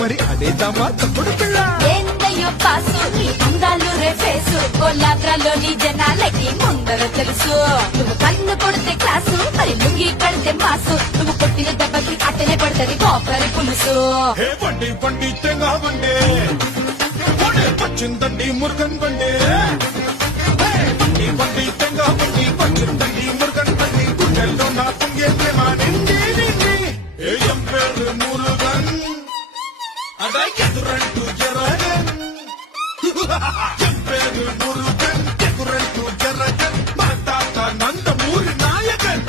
మరి అదేద్దామా తప్పుడు పిల్ల. ఏందయ్యో పాసు నీ అందాలు రేపేసు కోలాగ్రాలోని జనాలకి ముందర తెలుసు. నువ్వు కన్ను కొడితే క్లాసు మరి లుంగి కడితే మాసు. నువ్వు కొట్టిన దెబ్బకి అట్టనే పడుతుంది కోపరి పులుసు. హే బండి బండి తెంగా బండి పచ్చిందండి మురుగన్ బండి. బండి బండి తెంగా బండి పచ్చిందండి మురుగన్ బండి. గుండెల్లో నా పొంగే ప్రేమ నిండి నిండి. ఏం పేరు మురుగన్ అడ ఎదురంటూ జరగన్. ఏం పేరు మురుగన్ ఎదురంటూ జరగన్. మా తాత నందమూరి నాయకన్.